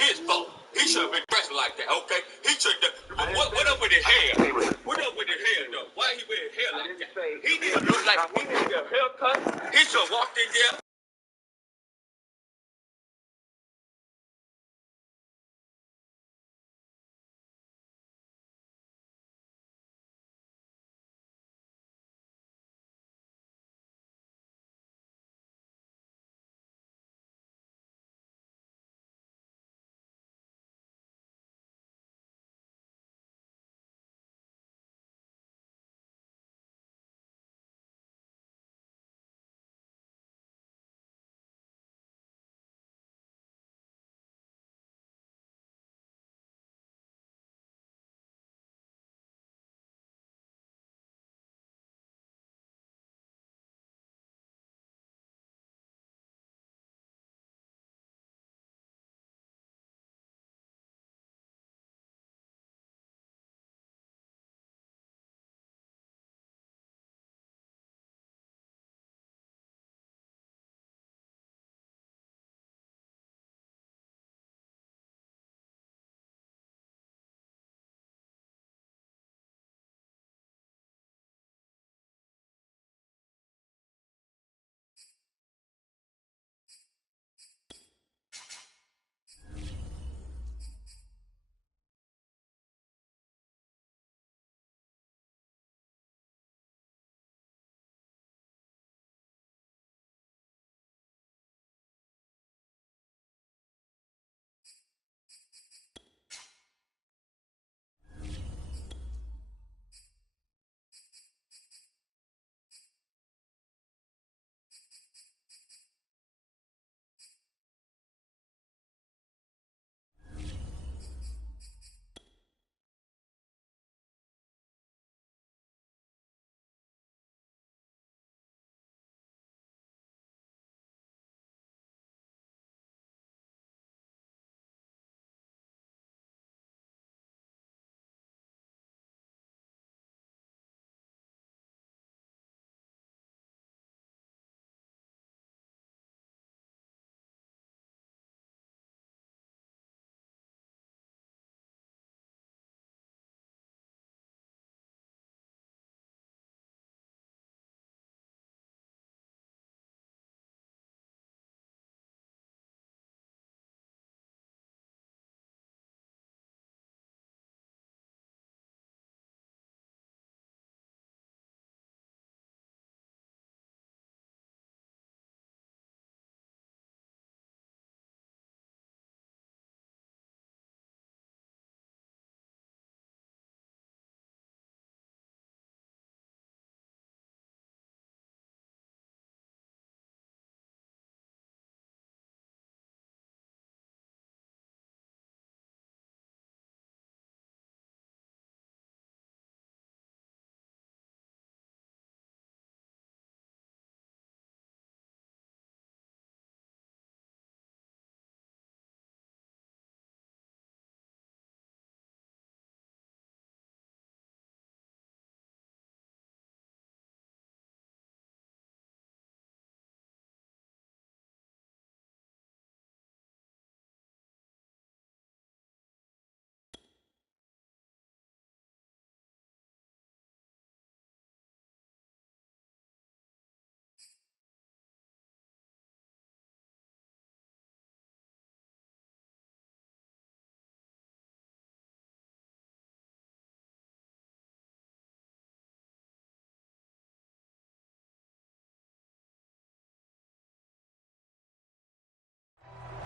his fault. He should have been dressed like that, okay? He should have. What up with his hair? What up with his hair, though? Why he wear his hair like that? He need to look like he need a haircut. He should have walked in there.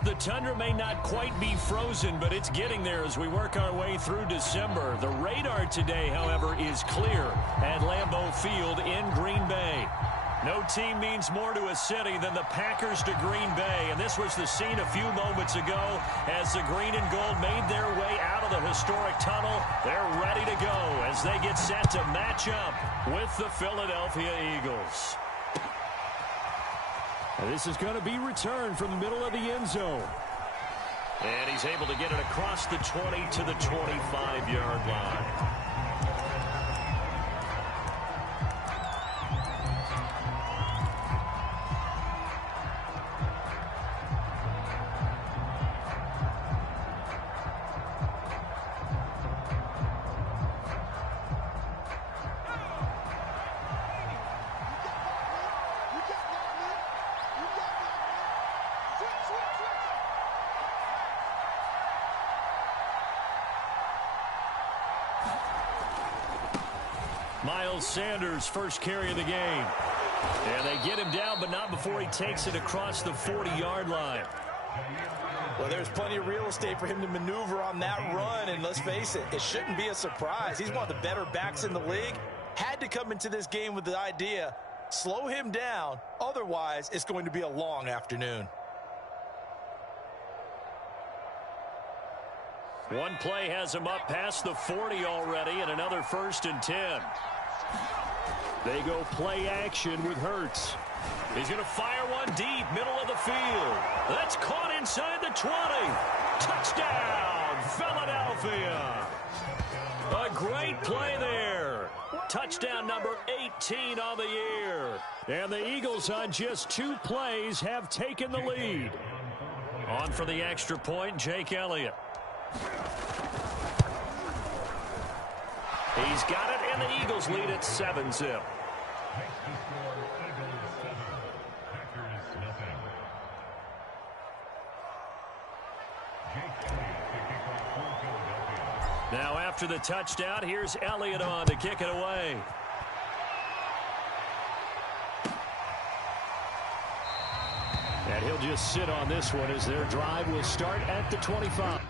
The tundra may not quite be frozen, but it's getting there as we work our way through December. The radar today, however, is clear at Lambeau Field in Green Bay. No team means more to a city than the Packers to Green Bay, and this was the scene a few moments ago as the green and gold made their way out of the historic tunnel. They're ready to go as they get set to match up with the Philadelphia Eagles. And this is going to be returned from the middle of the end zone. And he's able to get it across the 20 to the 25-yard line. Miles Sanders, first carry of the game. And they get him down, but not before he takes it across the 40-yard line. Well, there's plenty of real estate for him to maneuver on that run, and let's face it, it shouldn't be a surprise. He's one of the better backs in the league. Had to come into this game with the idea, slow him down, otherwise it's going to be a long afternoon. One play has him up past the 40 already, and another 1st and 10. They go play action with Hurts. He's going to fire one deep, middle of the field. That's caught inside the 20. Touchdown, Philadelphia. A great play there. Touchdown number 18 on the year. And the Eagles on just 2 plays have taken the lead. On for the extra point, Jake Elliott. He's got it, and the Eagles lead at 7-0. Now after the touchdown, here's Elliott on to kick it away. And he'll just sit on this one as their drive will start at the 25.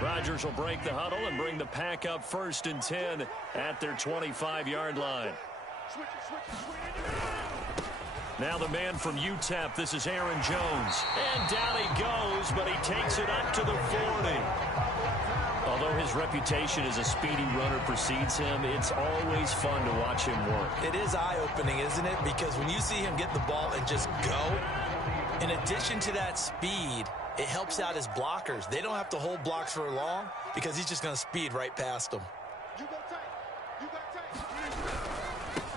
Rodgers will break the huddle and bring the pack up 1st and 10 at their 25-yard line. Now the man from UTEP, this is Aaron Jones. And down he goes, but he takes it up to the 40. Although his reputation as a speedy runner precedes him, it's always fun to watch him work. It is eye-opening, isn't it? Because when you see him get the ball and just go, in addition to that speed, it helps out his blockers. They don't have to hold blocks for long because he's just going to speed right past them.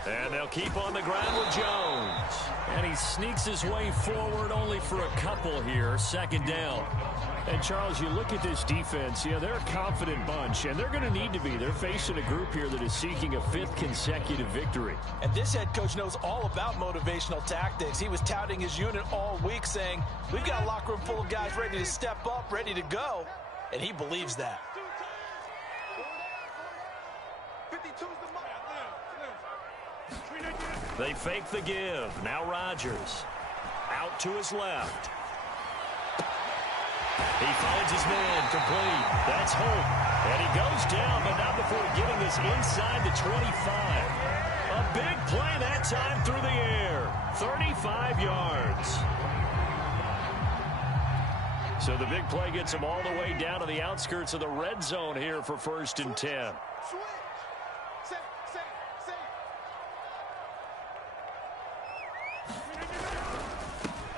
And they'll keep on the ground with Jones. And he sneaks his way forward only for a couple here, 2nd down. And, Charles, you look at this defense, yeah, they're a confident bunch, and they're going to need to be. They're facing a group here that is seeking a 5th consecutive victory. And this head coach knows all about motivational tactics. He was touting his unit all week saying, we've got a locker room full of guys ready to step up, ready to go, and he believes that. They fake the give. Now Rodgers. Out to his left. He finds his man complete. That's Holt. And he goes down, but not before getting this inside the 25. A big play that time through the air. 35 yards. So the big play gets him all the way down to the outskirts of the red zone here for 1st and 10.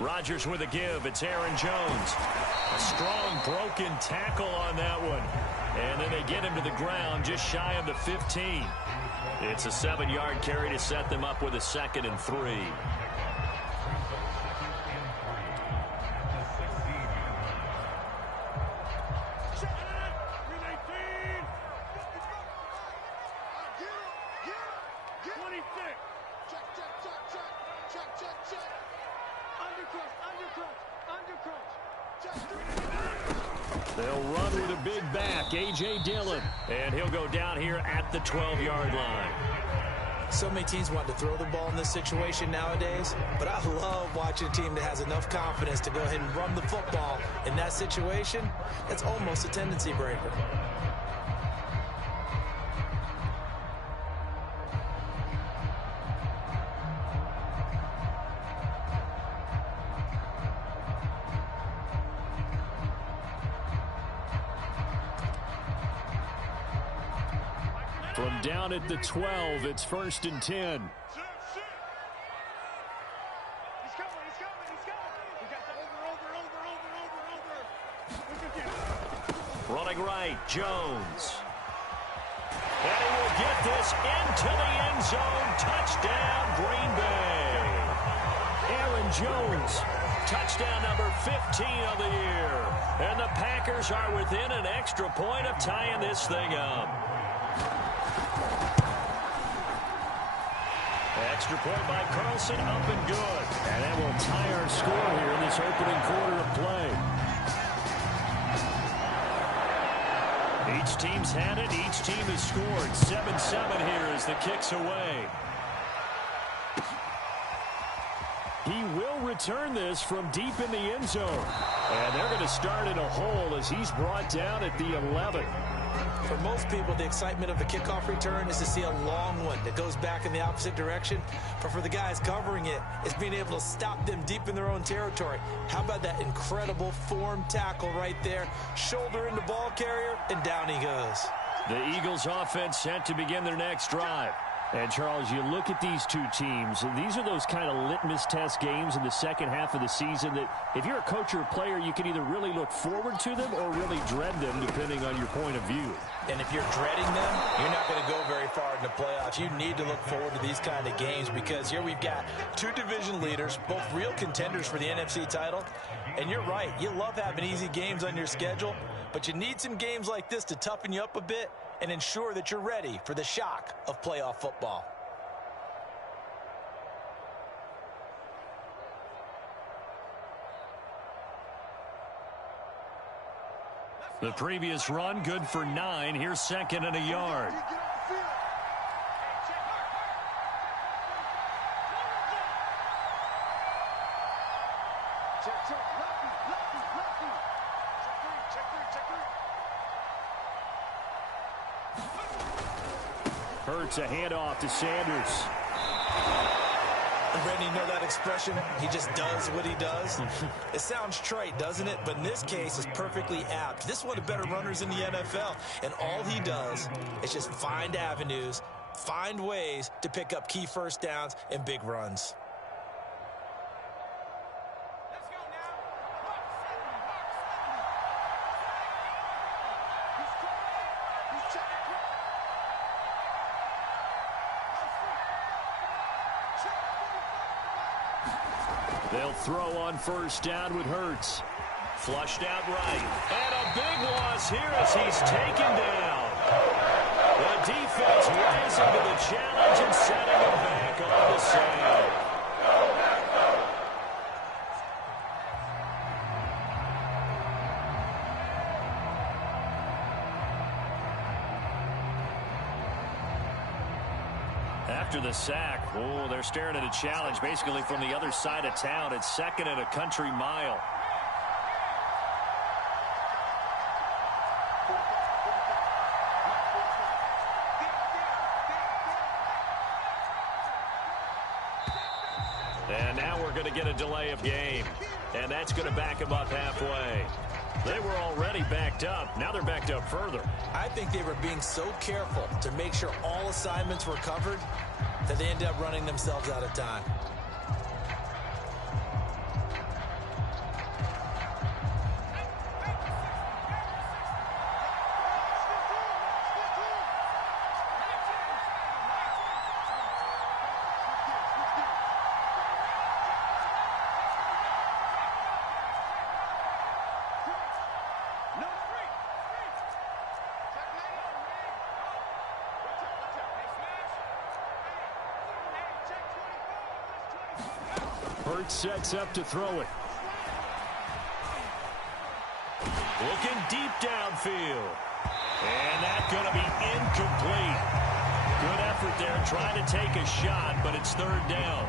Rodgers with a give. It's Aaron Jones. A strong broken tackle on that one. And then they get him to the ground just shy of the 15. It's a 7-yard carry to set them up with a 2nd and 3. They'll run with a big back, A.J. Dillon, and he'll go down here at the 12-yard line. So many teams want to throw the ball in this situation nowadays, but I love watching a team that has enough confidence to go ahead and run the football. In that situation, that's almost a tendency breaker. From down at the 12, it's 1st and 10. Running right, Jones. And he will get this into the end zone. Touchdown, Green Bay. Aaron Jones, touchdown number 15 of the year. And the Packers are within an extra point of tying this thing up. Extra point by Carlson, up and good. And that will tie our score here in this opening quarter of play. Each team's had it. Each team has scored. 7-7 here as the kick's away. He will return this from deep in the end zone. And they're going to start in a hole as he's brought down at the 11. For most people, the excitement of the kickoff return is to see a long one that goes back in the opposite direction. But for the guys covering it, it's being able to stop them deep in their own territory. How about that incredible form tackle right there? Shoulder in the ball carrier, and down he goes. The Eagles offense set to begin their next drive. And, Charles, you look at these two teams, and these are those kind of litmus test games in the second half of the season that if you're a coach or a player, you can either really look forward to them or really dread them, depending on your point of view. And if you're dreading them, you're not going to go very far in the playoffs. You need to look forward to these kind of games because here we've got two division leaders, both real contenders for the NFC title. And you're right, you love having easy games on your schedule, but you need some games like this to toughen you up a bit and ensure that you're ready for the shock of playoff football. The previous run, good for 9. Here's 2nd and a yard. Hurts a handoff to Sanders. Randy, you know that expression? He just does what he does. It sounds trite, doesn't it? But in this case, it's perfectly apt. This is one of the better runners in the NFL. And all he does is just find avenues, find ways to pick up key first downs and big runs. They'll throw on first down with Hurts. Flushed out right. And a big loss here as he's taken down. The defense rising to the challenge and setting him back on the side. After the sack, oh, they're staring at a challenge basically from the other side of town. It's second and a country mile. And now we're going to get a delay of game. And that's going to back them up halfway. They were already backed up. Now they're backed up further. I think they were being so careful to make sure all assignments were covered that they ended up running themselves out of time. Hurts sets up to throw it. Looking deep downfield. And that's going to be incomplete. Good effort there trying to take a shot, but it's third down.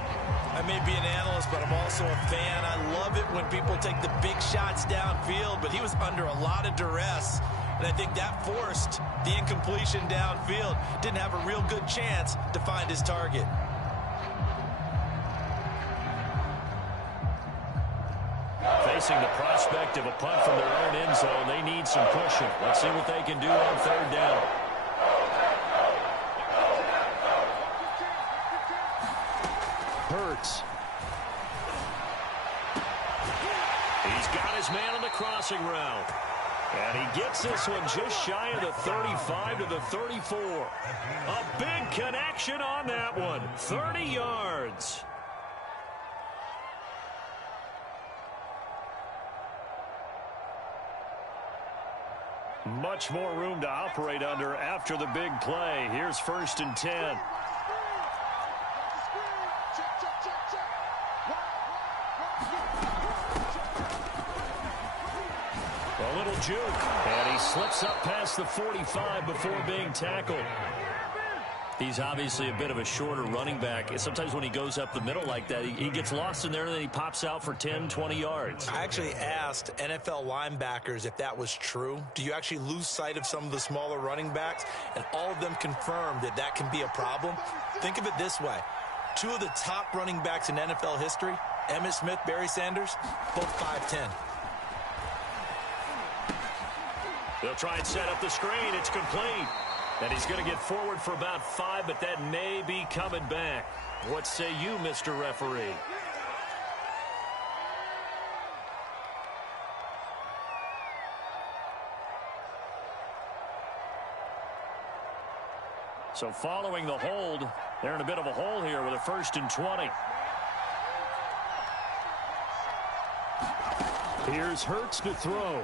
I may be an analyst, but I'm also a fan. I love it when people take the big shots downfield, but he was under a lot of duress. And I think that forced the incompletion downfield. Didn't have a real good chance to find his target. Facing the prospect of a punt from their own end zone, they need some pushing. Let's see what they can do on third down. Hurts. He's got his man on the crossing route. And he gets this one just shy of the 35 to the 34. A big connection on that one. 30 yards. Much more room to operate under after the big play. Here's 1st and 10. A little juke, and he slips up past the 45 before being tackled. He's obviously a bit of a shorter running back. Sometimes when he goes up the middle like that, he gets lost in there, and then he pops out for 10, 20 yards. I actually asked NFL linebackers if that was true. Do you actually lose sight of some of the smaller running backs? And all of them confirmed that that can be a problem. Think of it this way. 2 of the top running backs in NFL history, Emmitt Smith, Barry Sanders, both 5'10". They'll try and set up the screen. It's complete. And he's going to get forward for about 5, but that may be coming back. What say you, Mr. Referee? So following the hold, they're in a bit of a hole here with a 1st and 20. Here's Hurts to throw.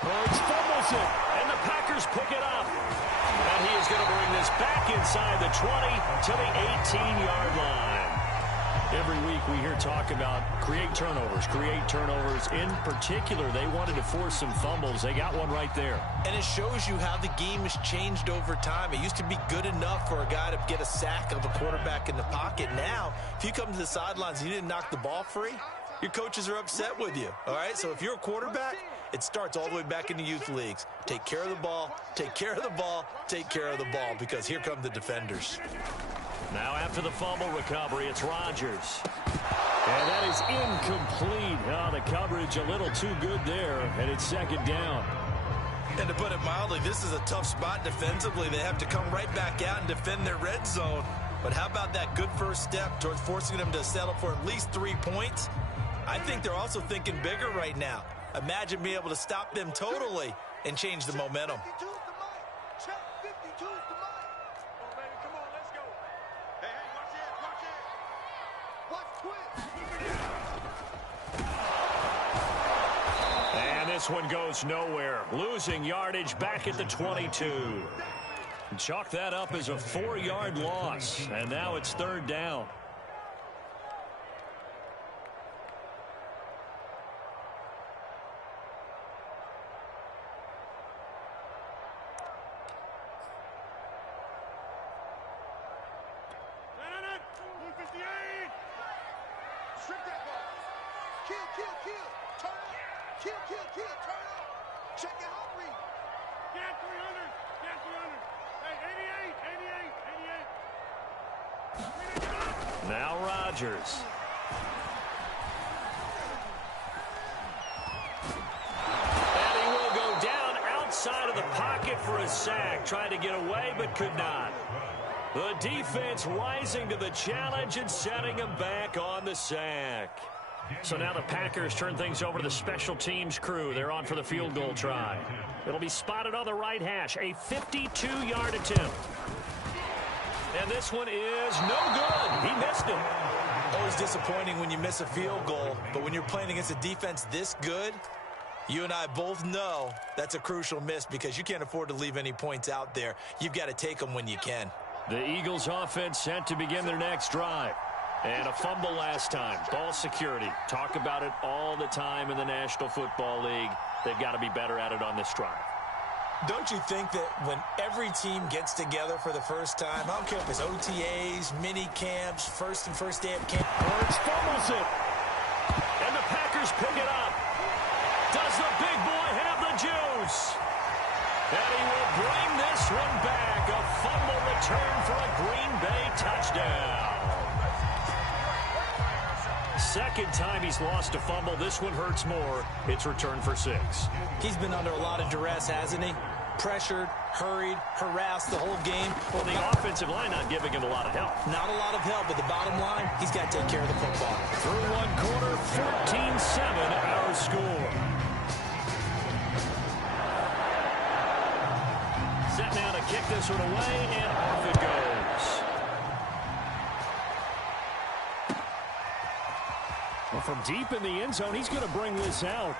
Hurts fumbles it, and the Packers pick it up. And he is going to bring this back inside the 20 to the 18-yard line. Every week we hear talk about create turnovers. In particular, they wanted to force some fumbles. They got one right there. And it shows you how the game has changed over time. It used to be good enough for a guy to get a sack of a quarterback in the pocket. Now, if you come to the sidelines and you didn't knock the ball free, your coaches are upset with you. All right, so if you're a quarterback, it starts all the way back in the youth leagues. Take care of the ball, take care of the ball, take care of the ball, because here come the defenders. Now after the fumble recovery, it's Rodgers. And that is incomplete. Oh, the coverage a little too good there, and it's 2nd down. And to put it mildly, this is a tough spot defensively. They have to come right back out and defend their red zone. But how about that good first step towards forcing them to settle for at least 3 points? I think they're also thinking bigger right now. Imagine being able to stop them totally and change the momentum. And this one goes nowhere. Losing yardage back at the 22. Chalk that up as a 4-yard loss. And now it's 3rd down. Strip that ball. Kill, kill, kill. Turn up. Kill, kill, kill. Turn up. Check it out, read. Get 300. Get 300. Hey, 88. 88. Now Rodgers. And he will go down outside of the pocket for a sack. Tried to get away, but could not. The defense rising to the challenge and setting him back on the sack. So now the Packers turn things over to the special teams crew. They're on for the field goal try. It'll be spotted on the right hash. A 52-yard attempt. And this one is no good. He missed it. Always disappointing when you miss a field goal, but when you're playing against a defense this good, you and I both know that's a crucial miss because you can't afford to leave any points out there. You've got to take them when you can. The Eagles offense set to begin their next drive. And a fumble last time. Ball security. Talk about it all the time in the National Football League. They've got to be better at it on this drive. Don't you think that when every team gets together for the first time, I don't care if it's OTAs, mini camps, first day of camp. Hurts fumbles it. And the Packers pick it up. Does the big boy have the juice? And he will bring this one back. A fumble return for a Green Bay touchdown. Second time he's lost a fumble. This one hurts more. It's returned for 6. He's been under a lot of duress, hasn't he? Pressured, hurried, harassed the whole game. Well, the offensive line not giving him a lot of help. Not a lot of help, but the bottom line, he's got to take care of the football. Through one quarter, 14-7 our score. Set now to kick this one away, and off it goes. Well, from deep in the end zone, he's going to bring this out.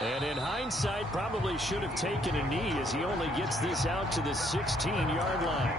And in hindsight, probably should have taken a knee as he only gets this out to the 16-yard line.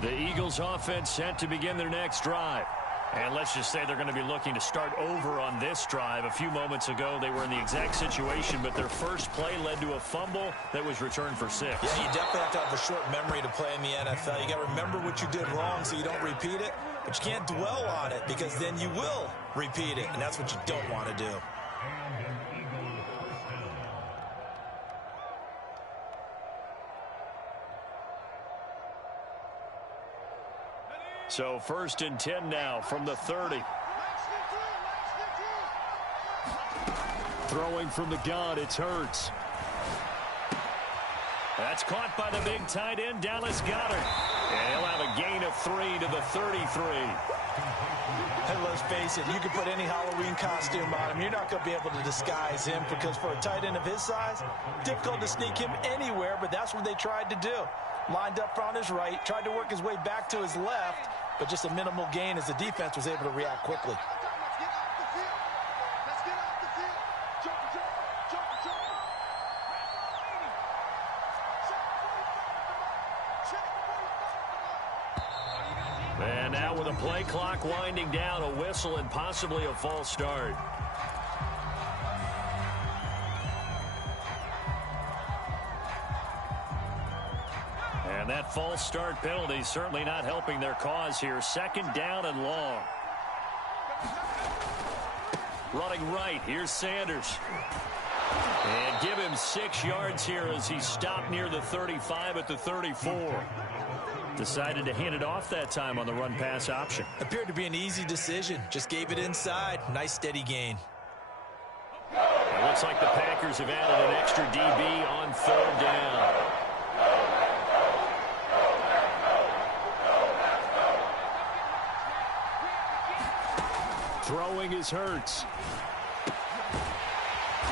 The Eagles offense set to begin their next drive. And let's just say they're going to be looking to start over on this drive. A few moments ago, they were in the exact situation, but their first play led to a fumble that was returned for 6. Yeah, you definitely have to have a short memory to play in the NFL. You got to remember what you did wrong so you don't repeat it, but you can't dwell on it because then you will repeat it, and that's what you don't want to do. So 1st and 10 now from the 30. Throwing from the gun, it's Hurts. That's caught by the big tight end, Dallas Goedert. And he'll have a gain of 3 to the 33. And let's face it, you can put any Halloween costume on him. You're not going to be able to disguise him because for a tight end of his size, difficult to sneak him anywhere, but that's what they tried to do. Lined up on his right, tried to work his way back to his left, but just a minimal gain as the defense was able to react quickly. And now with a play clock winding down, a whistle and possibly a false start. And that false start penalty certainly not helping their cause here. 2nd down and long. Running right, here's Sanders. And give him 6 yards here as he stopped near the 35 at the 34. Decided to hand it off that time on the run-pass option. Appeared to be an easy decision. Just gave it inside. Nice steady gain. It looks like the Packers have added an extra DB on 3rd down. Throwing is Hurts.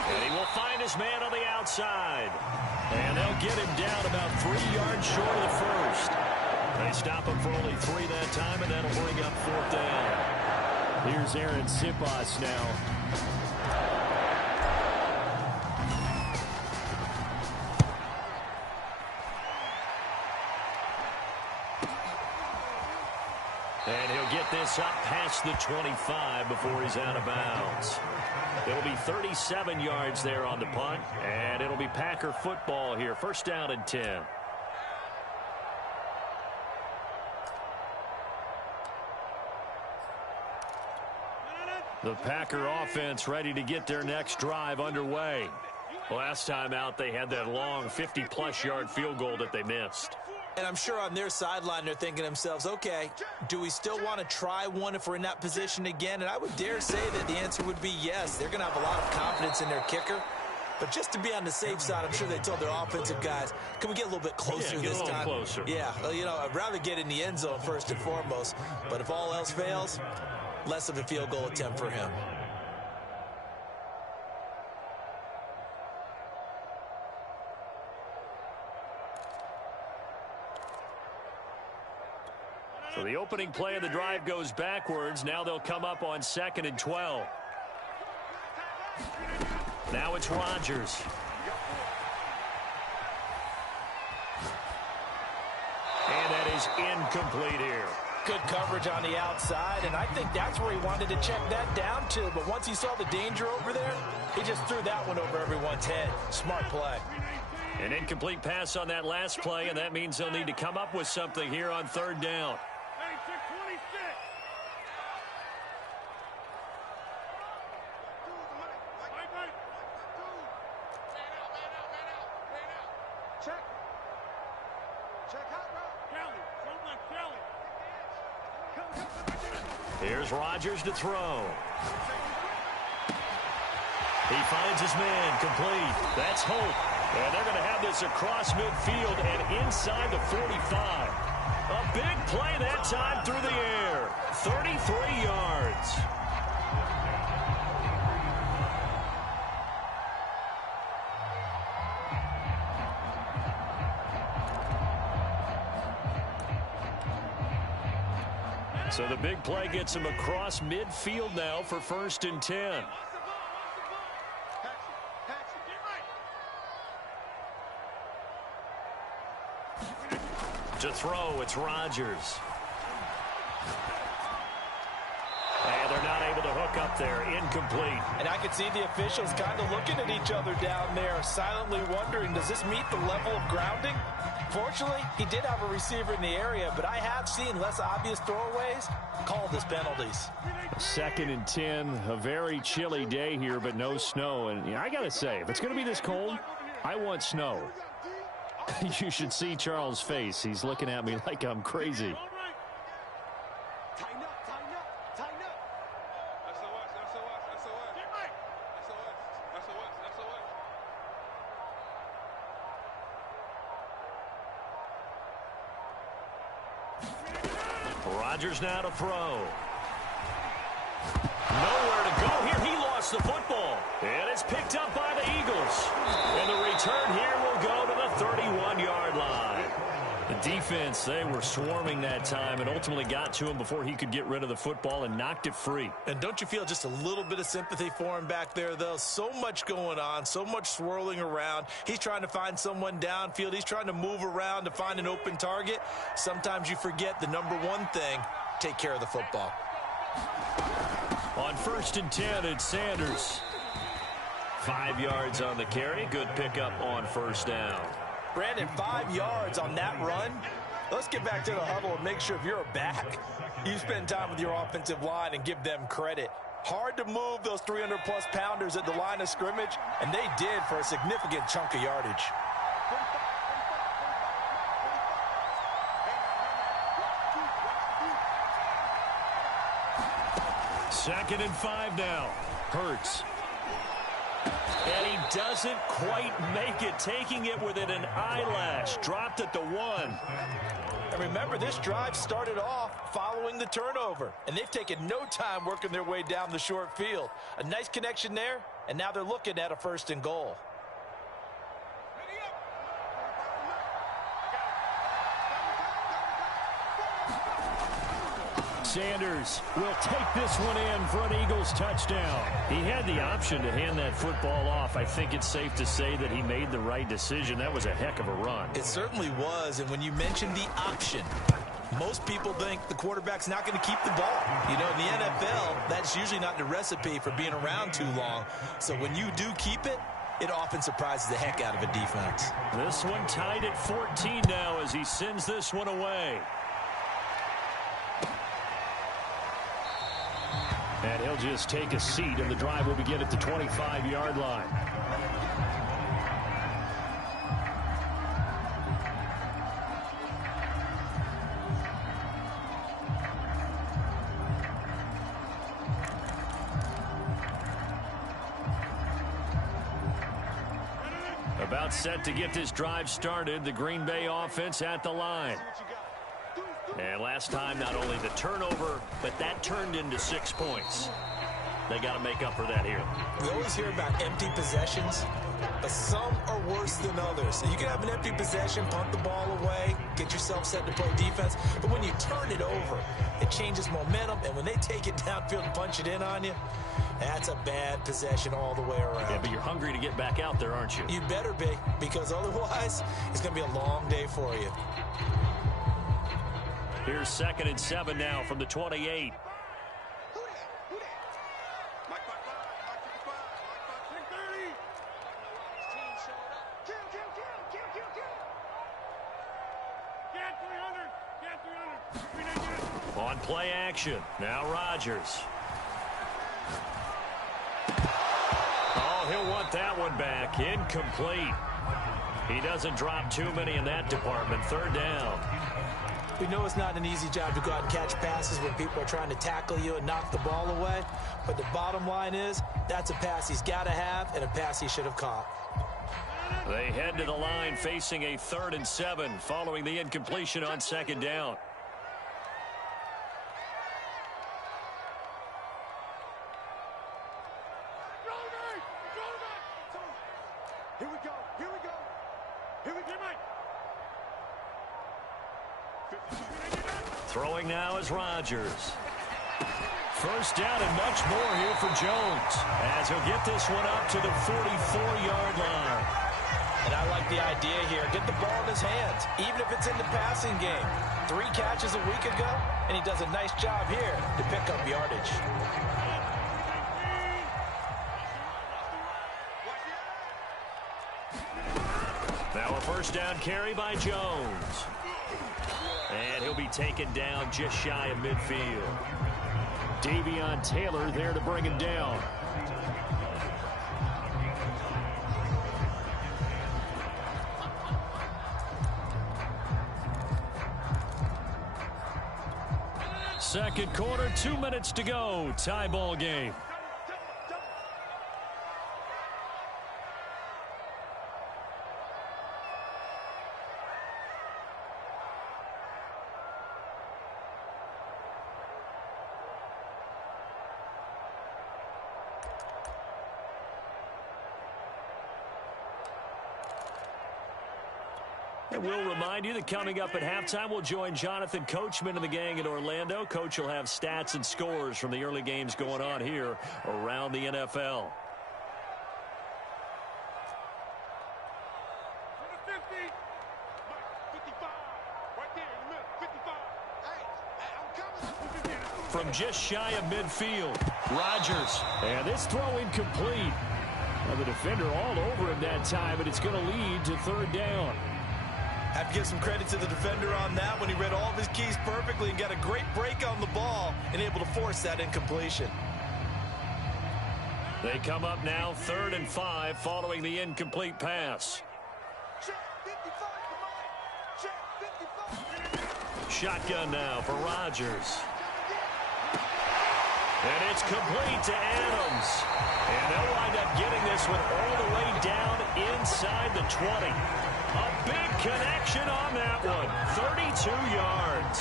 And he will find his man on the outside. And they'll get him down about 3 yards short of the first. They stop him for only 3 that time, and that'll bring up 4th down. Here's Aaron Sipas now. And he'll get this up past the 25 before he's out of bounds. It'll be 37 yards there on the punt, and it'll be Packer football here. First down and 10. The Packer offense ready to get their next drive underway. Last time out, they had that long 50-plus yard field goal that they missed. And I'm sure on their sideline they're thinking to themselves, okay, do we still want to try one if we're in that position again? And I would dare say that the answer would be yes. They're going to have a lot of confidence in their kicker. But just to be on the safe side, I'm sure they told their offensive guys, can we get a little bit closer this time? Closer. Yeah, well, you know, I'd rather get in the end zone first and foremost. But if all else fails, less of a field goal attempt for him. So the opening play of the drive goes backwards. Now they'll come up on 2nd and 12. Now it's Rodgers. And that is incomplete here. Good coverage on the outside, and I think that's where he wanted to check that down to. But once he saw the danger over there, he just threw that one over everyone's head. Smart play. An incomplete pass on that last play, and that means they'll need to come up with something here on 3rd down. Here's Rodgers to throw. He finds his man, complete. That's Hope. And they're going to have this across midfield and inside the 45. A big play that time through the air. 33 yards. So the big play gets him across midfield now for 1st and 10. To throw, it's Rodgers. And they're not able to hook up there. Incomplete. And I could see the officials kind of looking at each other down there, silently wondering, does this meet the level of grounding? Fortunately, he did have a receiver in the area, but I have seen less obvious throwaways called as penalties. 2nd and 10, a very chilly day here, but no snow. And I got to say, if it's going to be this cold, I want snow. You should see Charles' face. He's looking at me like I'm crazy. Rodgers now to throw. Nowhere to go here. He lost the football. And it's picked up by the Eagles. And the return here will go to the 31-yard line. The defense, they were swarming that time and ultimately got to him before he could get rid of the football and knocked it free. And don't you feel just a little bit of sympathy for him back there, though? So much going on, so much swirling around. He's trying to find someone downfield. He's trying to move around to find an open target. Sometimes you forget the number one thing, take care of the football. On 1st and 10, it's Sanders. 5 yards on the carry. Good pickup on 1st down. Brandon, 5 yards on that run. Let's get back to the huddle and make sure if you're back, you spend time with your offensive line and give them credit. Hard to move those 300-plus pounders at the line of scrimmage, and they did for a significant chunk of yardage. Second and 5 now. Hurts. And he doesn't quite make it, taking it within an eyelash. Dropped at the 1. And remember, this drive started off following the turnover, and they've taken no time working their way down the short field. A nice connection there, and now they're looking at a 1st and goal. Sanders will take this one in for an Eagles touchdown. He had the option to hand that football off. I think it's safe to say that he made the right decision. That was a heck of a run. It certainly was, and when you mentioned the option, Most people think the quarterback's not going to keep the ball. You know, in the NFL, that's usually not the recipe for being around too long. So when you do keep it, it often surprises the heck out of a defense. This one tied at 14 now as he sends this one away. And he'll just take a seat, and the drive will begin at the 25-yard line. About set to get this drive started, the Green Bay offense at the line. And last time, not only the turnover, but that turned into 6 points. They got to make up for that here. We always hear about empty possessions, but some are worse than others. You can have an empty possession, punt the ball away, get yourself set to play defense, but when you turn it over, it changes momentum, and when they take it downfield and punch it in on you, that's a bad possession all the way around. Yeah, but you're hungry to get back out there, aren't you? You better be, because otherwise, it's going to be a long day for you. Here's 2nd and 7 now from the 28. On play action, now Rodgers. Oh, he'll want that one back. Incomplete. He doesn't drop too many in that department. 3rd down. We know it's not an easy job to go out and catch passes when people are trying to tackle you and knock the ball away. But the bottom line is, that's a pass he's got to have and a pass he should have caught. They head to the line facing a 3rd and 7 following the incompletion on 2nd down. Here we go. Here we go. Here we go, Mike. Throwing now is Rodgers. 1st down and much more here for Jones as he'll get this one up to the 44-yard line. And I like the idea here. Get the ball in his hands, even if it's in the passing game. 3 catches a week ago, and he does a nice job here to pick up yardage. Now a 1st down carry by Jones. And he'll be taken down just shy of midfield. Davion Taylor there to bring him down. Second quarter, 2 minutes to go. Tie ball game. And we'll remind you that coming up at halftime, we'll join Jonathan Coachman and the gang in Orlando. Coach will have stats and scores from the early games going on here around the NFL. From just shy of midfield, Rodgers. And this throw incomplete. Well, the defender all over him that time, but it's going to lead to 3rd down. Have to give some credit to the defender on that when he read all of his keys perfectly and got a great break on the ball and able to force that incompletion. They come up now 3rd and 5 following the incomplete pass. Shotgun now for Rodgers. And it's complete to Adams. And they'll wind up getting this one all the way down inside the 20. A big connection on that one. 32 yards.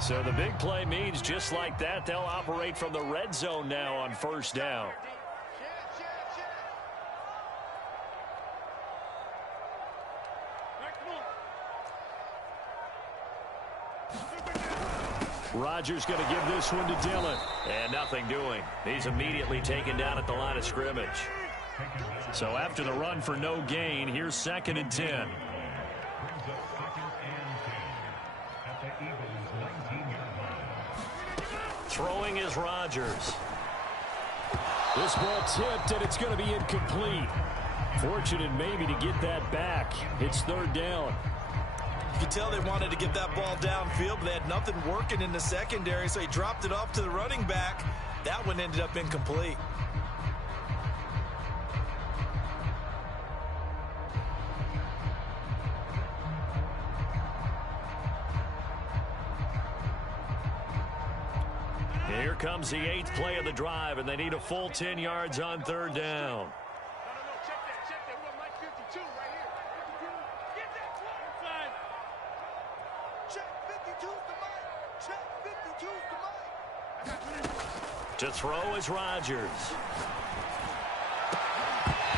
So the big play means just like that, they'll operate from the red zone now on 1st down. Rodgers going to give this one to Dillon. And nothing doing. He's immediately taken down at the line of scrimmage. So after the run for no gain, here's 2nd and 10. Throwing is Rodgers. This ball tipped, and it's going to be incomplete. Fortunate maybe to get that back. It's 3rd down. You can tell they wanted to get that ball downfield, but they had nothing working in the secondary, so he dropped it off to the running back. That one ended up incomplete. Here comes the 8th play of the drive, and they need a full 10 yards on 3rd down. No, check that. We got Mike 52 right here. 52. Get that play. Inside. Check 52's the mic. Check 52's the mic. To throw is Rodgers.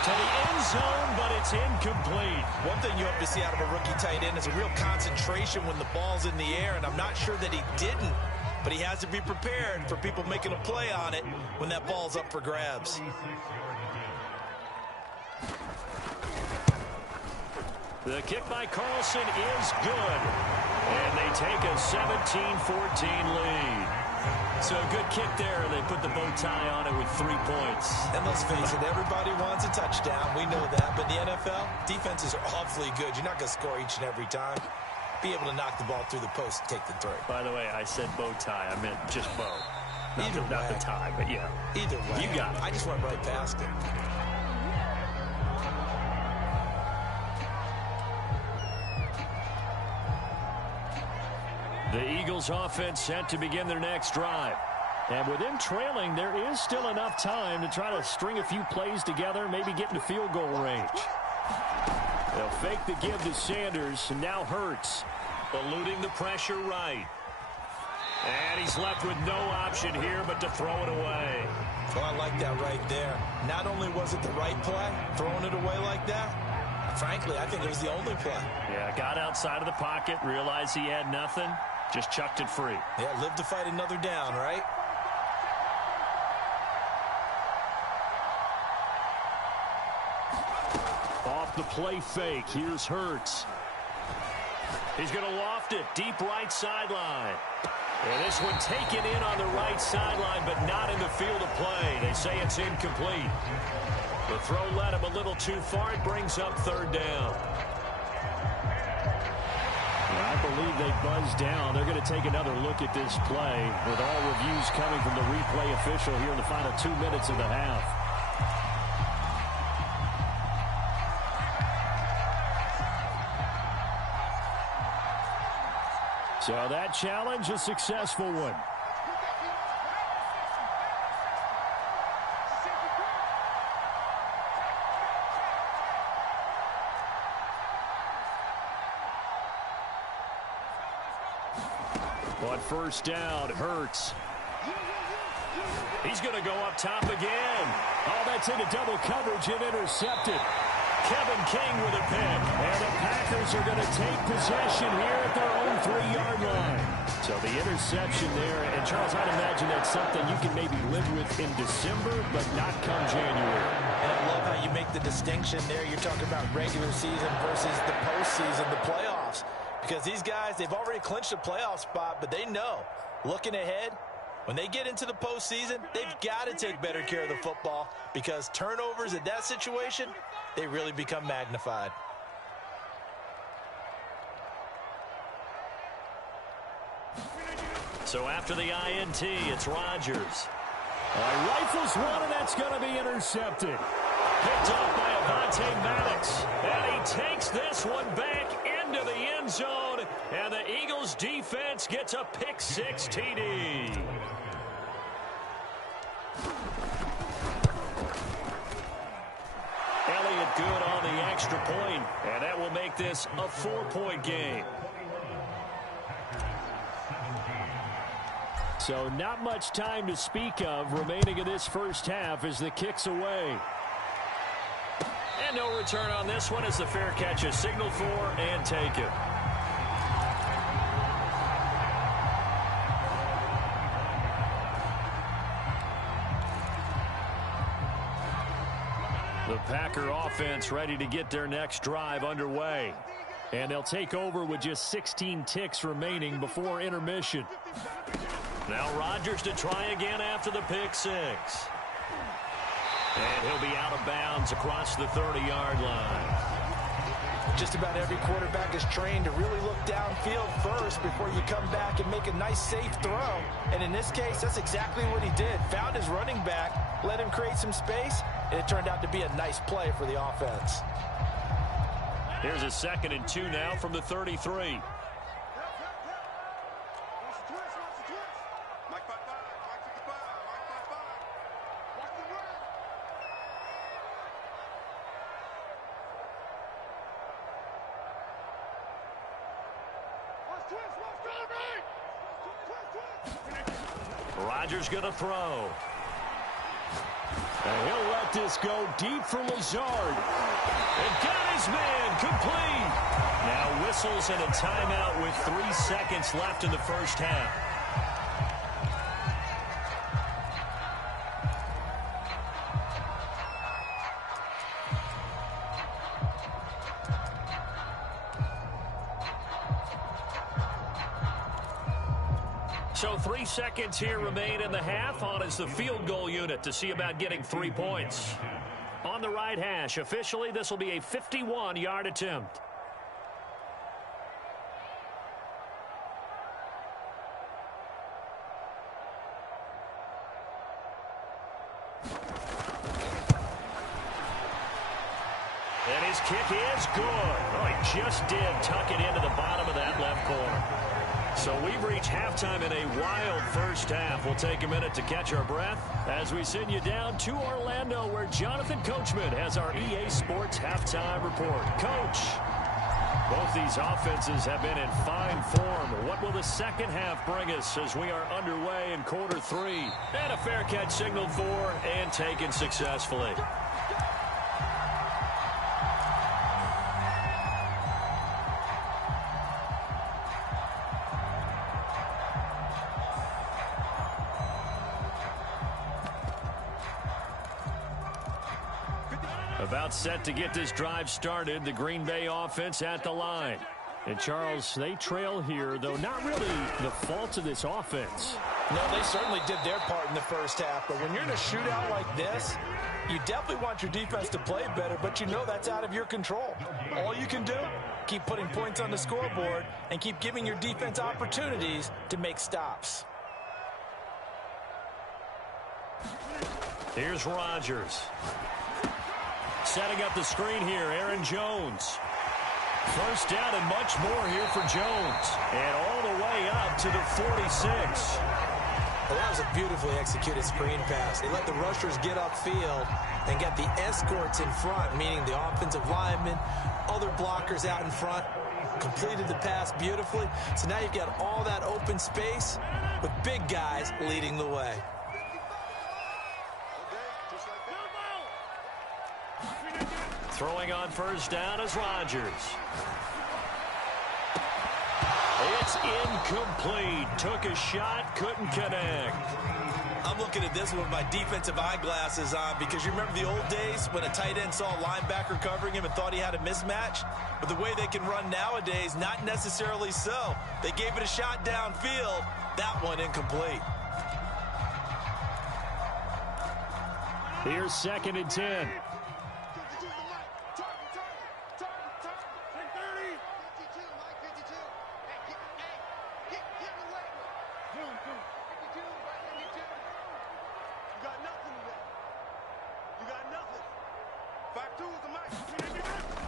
To the end zone, but it's incomplete. One thing you have to see out of a rookie tight end is a real concentration when the ball's in the air, and I'm not sure that he didn't. But he has to be prepared for people making a play on it when that ball's up for grabs. The kick by Carlson is good. And they take a 17-14 lead. So a good kick there. They put the bow tie on it with 3 points. And let's face it, everybody wants a touchdown. We know that. But in the NFL, defenses are awfully good. You're not going to score each and every time. Be able to knock the ball through the post and take the throw. By the way, I said bow tie. I meant just bow. Not the tie, but yeah. Either way. You got it. I just went right past it. The Eagles offense set to begin their next drive. And with them trailing, there is still enough time to try to string a few plays together, maybe get into field goal range. They'll fake the give to Sanders, and now Hurts, eluding the pressure right. And he's left with no option here but to throw it away. Well, I like that right there. Not only was it the right play, throwing it away like that, frankly, I think it was the only play. Yeah, got outside of the pocket, realized he had nothing, just chucked it free. Yeah, live to fight another down, right? Off the play fake, here's Hurts. He's going to loft it, deep right sideline. And this one taken in on the right sideline, but not in the field of play. They say it's incomplete. The throw led him a little too far. It brings up 3rd down. I believe they buzzed down. They're going to take another look at this play with all reviews coming from the replay official here in the final 2 minutes of the half. So that challenge, a successful one. On 1st down, Hurts. He's going to go up top again. Oh, that's into double coverage and intercepted. Kevin King with a pick. And the Packers are going to take possession here at their own 3-yard line. So the interception there. And, Charles, I'd imagine that's something you can maybe live with in December, but not come January. And I love how you make the distinction there. You're talking about regular season versus the postseason, the playoffs. Because these guys, they've already clinched a playoff spot, but they know, looking ahead, when they get into the postseason, they've got to take better care of the football because turnovers in that situation, they really become magnified. So after the INT, it's Rodgers. Rifles one, and that's going to be intercepted. Picked off by Avonte Maddox. And he takes this one back into the end zone. And the Eagles defense gets a pick-6 TD. Elliott good on the extra point, and that will make this a 4-point game. So not much time to speak of remaining in this first half as the kick's away. And no return on this one as the fair catch is signaled for and taken. The Packer offense ready to get their next drive underway. And they'll take over with just 16 ticks remaining before intermission. Now Rodgers to try again after the pick six. And he'll be out of bounds across the 30-yard line. Just about every quarterback is trained to really look downfield first before you come back and make a nice, safe throw. And in this case, that's exactly what he did. Found his running back, let him create some space, and it turned out to be a nice play for the offense. Here's a 2nd and 2 now from the 33. Rodgers going to throw. And he'll let this go deep for Lazard. And got his man complete. Now whistles and a timeout with 3 seconds left in the first half. So 3 seconds here remain in the half. On is the field goal unit to see about getting 3 points. On the right hash, officially this will be a 51-yard attempt. And his kick is good. Oh, he just did tuck it into the bottom of that left corner. So we've reached halftime in a wild first half. We'll take a minute to catch our breath as we send you down to Orlando, where Jonathan Coachman has our EA Sports halftime report. Coach, both these offenses have been in fine form. What will the second half bring us as we are underway in quarter 3? And a fair catch signaled for and taken successfully. About set to get this drive started. The Green Bay offense at the line. And Charles, they trail here, though not really the fault of this offense. No, they certainly did their part in the first half. But when you're in a shootout like this, you definitely want your defense to play better, but you know that's out of your control. All you can do, keep putting points on the scoreboard and keep giving your defense opportunities to make stops. Here's Rodgers. Setting up the screen here, Aaron Jones. First down and much more here for Jones. And all the way up to the 46. Well, that was a beautifully executed screen pass. They let the rushers get upfield and get the escorts in front, meaning the offensive linemen, other blockers out in front. Completed the pass beautifully. So now you've got all that open space with big guys leading the way. Throwing on first down is Rodgers. It's incomplete. Took a shot, couldn't connect. I'm looking at this one with my defensive eyeglasses on because you remember the old days when a tight end saw a linebacker covering him and thought he had a mismatch? But the way they can run nowadays, not necessarily so. They gave it a shot downfield. That one incomplete. Here's 2nd and 10.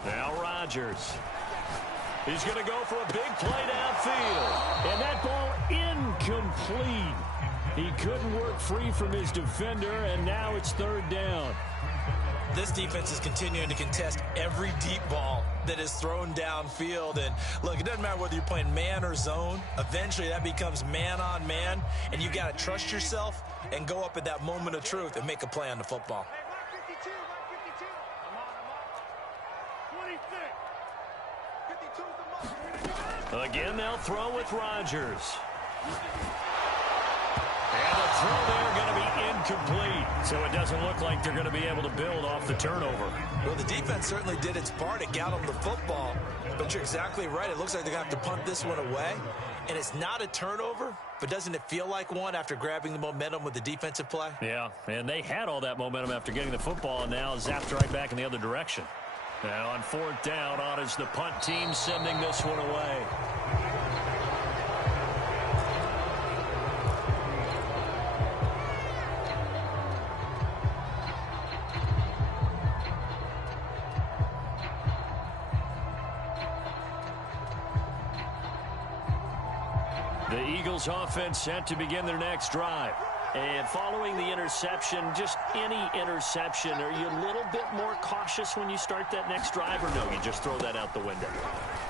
Now Rodgers. He's going to go for a big play downfield. And that ball incomplete. He couldn't work free from his defender, and now it's 3rd down. This defense is continuing to contest every deep ball that is thrown downfield. And look, it doesn't matter whether you're playing man or zone. Eventually that becomes man on man, and you got to trust yourself and go up at that moment of truth and make a play on the football. Again, they'll throw with Rodgers. And the throw there going to be incomplete. So it doesn't look like they're going to be able to build off the turnover. Well, the defense certainly did its part to get them the football. But you're exactly right. It looks like they're going to have to punt this one away. And it's not a turnover, but doesn't it feel like one after grabbing the momentum with the defensive play? Yeah, and they had all that momentum after getting the football and now zapped right back in the other direction. Now on 4th down, on is the punt team sending this one away. The Eagles offense set to begin their next drive. And following the interception, just any interception, are you a little bit more cautious when you start that next drive, or no, you just throw that out the window?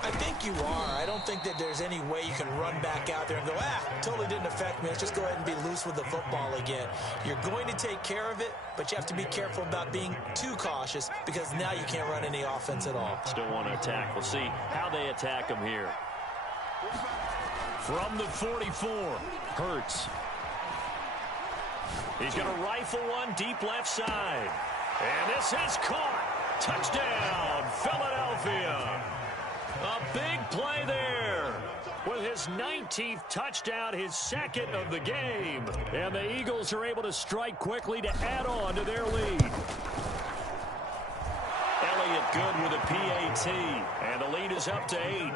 I think you are. I don't think that there's any way you can run back out there and go, totally didn't affect me. Let's just go ahead and be loose with the football again. You're going to take care of it, but you have to be careful about being too cautious because now you can't run any offense at all. Still want to attack. We'll see how they attack them here. From the 44, Hurts. He's going to rifle one deep left side. And this is caught. Touchdown, Philadelphia. A big play there. With his 19th touchdown, his second of the game. And the Eagles are able to strike quickly to add on to their lead. Elliott good with a PAT. And the lead is up to 8.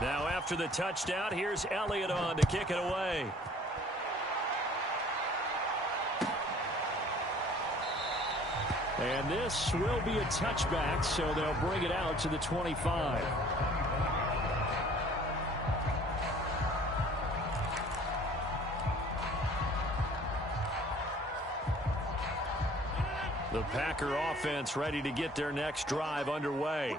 Now after the touchdown, here's Elliott on to kick it away. And this will be a touchback, so they'll bring it out to the 25. The Packer offense ready to get their next drive underway.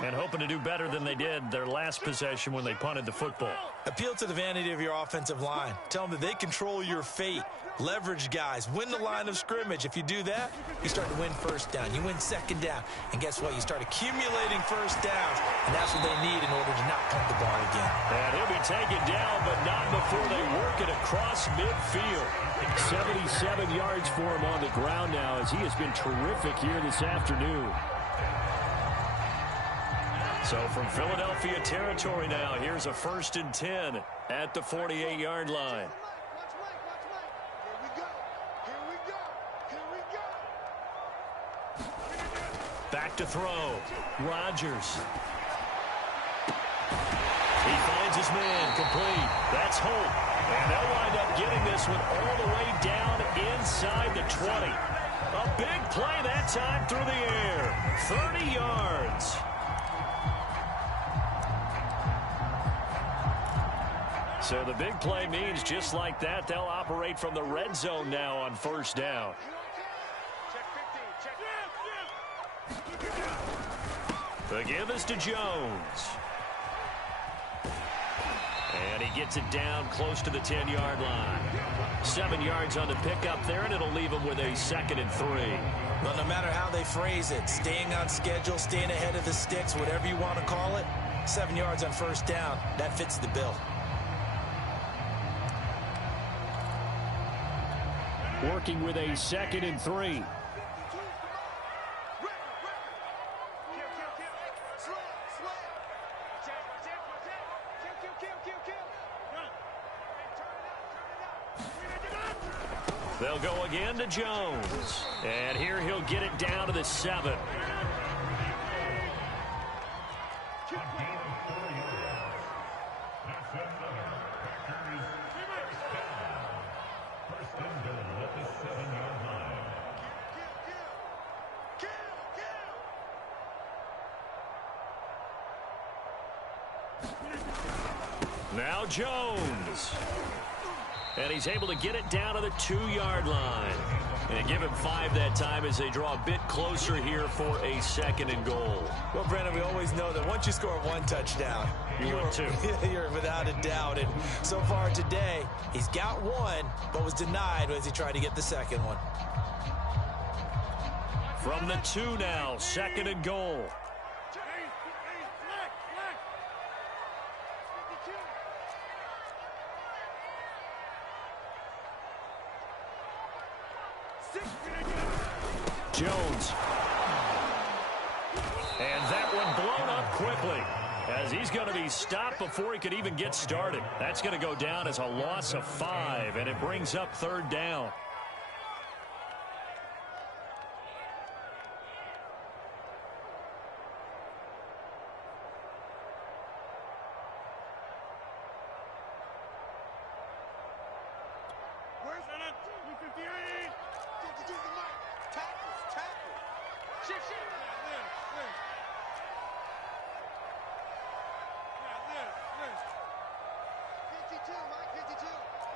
And hoping to do better than they did their last possession when they punted the football. Appeal to the vanity of your offensive line. Tell them that they control your fate. Leverage guys. Win the line of scrimmage. If you do that, you start to win first down. You win second down. And guess what? You start accumulating first downs. And that's what they need in order to not punt the ball again. And he'll be taken down, but not before they work it across midfield. 77 yards for him on the ground now as he has been terrific here this afternoon. So from Philadelphia territory now, here's a 1st and 10 at the 48-yard line. Back to throw. Rodgers. He finds his man complete. That's Holt. And they'll wind up getting this one all the way down inside the 20. A big play that time through the air. 30 yards. So the big play means just like that, they'll operate from the red zone now on 1st down. The give is to Jones. And he gets it down close to the 10-yard line. 7 yards on the pickup there, and it'll leave him with a 2nd and 3. Well, no matter how they phrase it, staying on schedule, staying ahead of the sticks, whatever you want to call it, 7 yards on 1st down, that fits the bill. Working with a 2nd and 3. They'll go again to Jones. And here he'll get it down to the 7. Now Jones. And he's able to get it down to the 2-yard line. And give him 5 that time as they draw a bit closer here for a 2nd and goal. Well, Brandon, we always know that once you score 1 touchdown, you're without a doubt. And so far today, he's got 1, but was denied as he tried to get the 2nd one. From the 2 now, 2nd and goal. Jones. And that one blown up quickly, as he's going to be stopped before he could even get started. That's going to go down as a loss of 5, and it brings up 3rd down. Where's 58? Tackle. Shit. Liz. 52, Mike 52.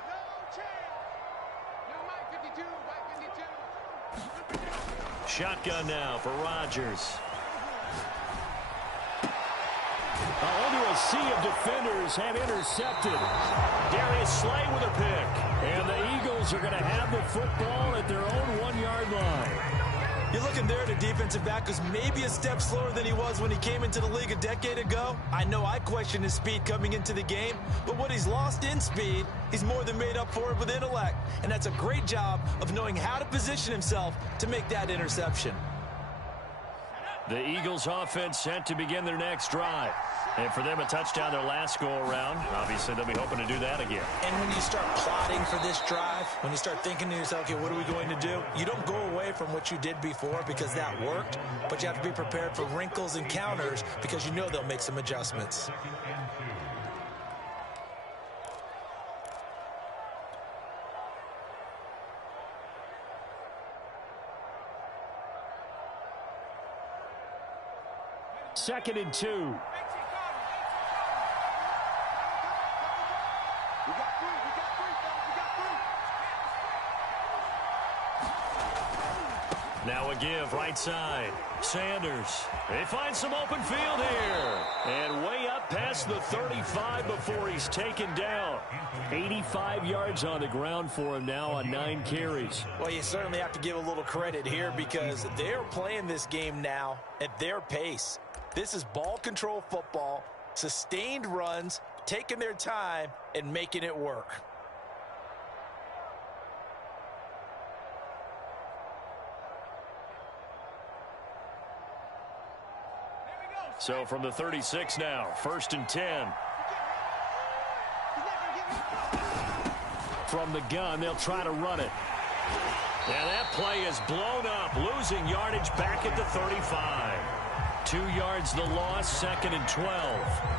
No chance. No, Mike 52, Mike 52. Shotgun now for Rodgers. Onto a sea of defenders have intercepted. Darius Slay with a pick. And the Eagles are going to have the football at their own 1-yard line. You're looking there at a defensive back who's maybe a step slower than he was when he came into the league a decade ago. I know I questioned his speed coming into the game, but what he's lost in speed, he's more than made up for it with intellect. And that's a great job of knowing how to position himself to make that interception. The Eagles offense set to begin their next drive. And for them, a touchdown their last go-around. Obviously, they'll be hoping to do that again. And when you start plotting for this drive, when you start thinking to yourself, okay, what are we going to do? You don't go away from what you did before because that worked, but you have to be prepared for wrinkles and counters because you know they'll make some adjustments. Second and 2. Now a give right side. Sanders. They find some open field here. And way up past the 35 before he's taken down. 85 yards on the ground for him now on 9 carries. Well, you certainly have to give a little credit here because they're playing this game now at their pace. This is ball control football, sustained runs, taking their time, and making it work. So from the 36 now, 1st and 10. From the gun, they'll try to run it. And that play is blown up, losing yardage back at the 35. 2 yards the loss, 2nd and 12.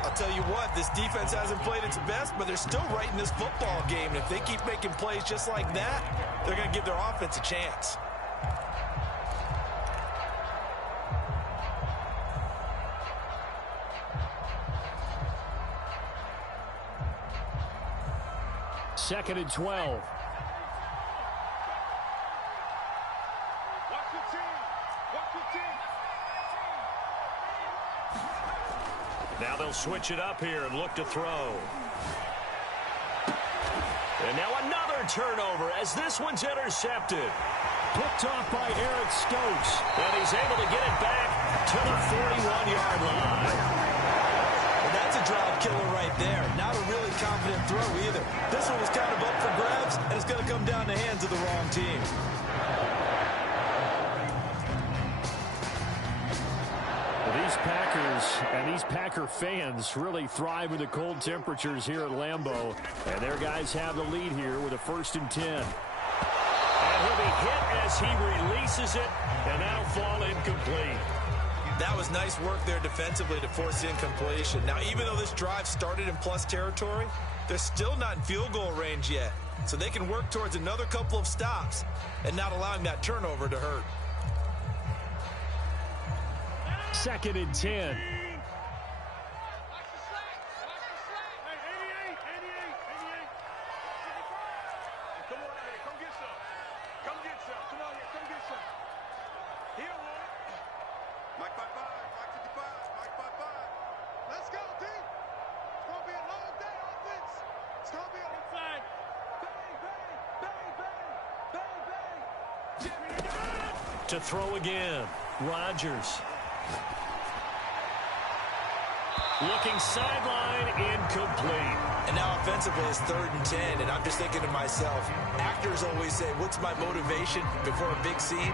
I'll tell you what, this defense hasn't played its best, but they're still right in this football game. And if they keep making plays just like that, they're going to give their offense a chance. Second and 12. Now they'll switch it up here and look to throw. And now another turnover as this one's intercepted. Picked off by Eric Stokes. And he's able to get it back to the 41-yard line. And that's a drive killer right there. Not a really confident throw either. This one was kind of up for grabs, and it's going to come down the hands of the wrong team. These Packers and these Packer fans really thrive in the cold temperatures here at Lambeau. And their guys have the lead here with a 1st and 10. And he'll be hit as he releases it, and that'll fall incomplete. That was nice work there defensively to force incompletion. Now, even though this drive started in plus territory, they're still not in field goal range yet. So they can work towards another couple of stops and not allowing that turnover to hurt. 2nd and 10. To throw again, Rodgers. Looking sideline, incomplete. And now a offensively is 3rd and 10, and I'm just thinking to myself, actors always say, what's my motivation before a big scene?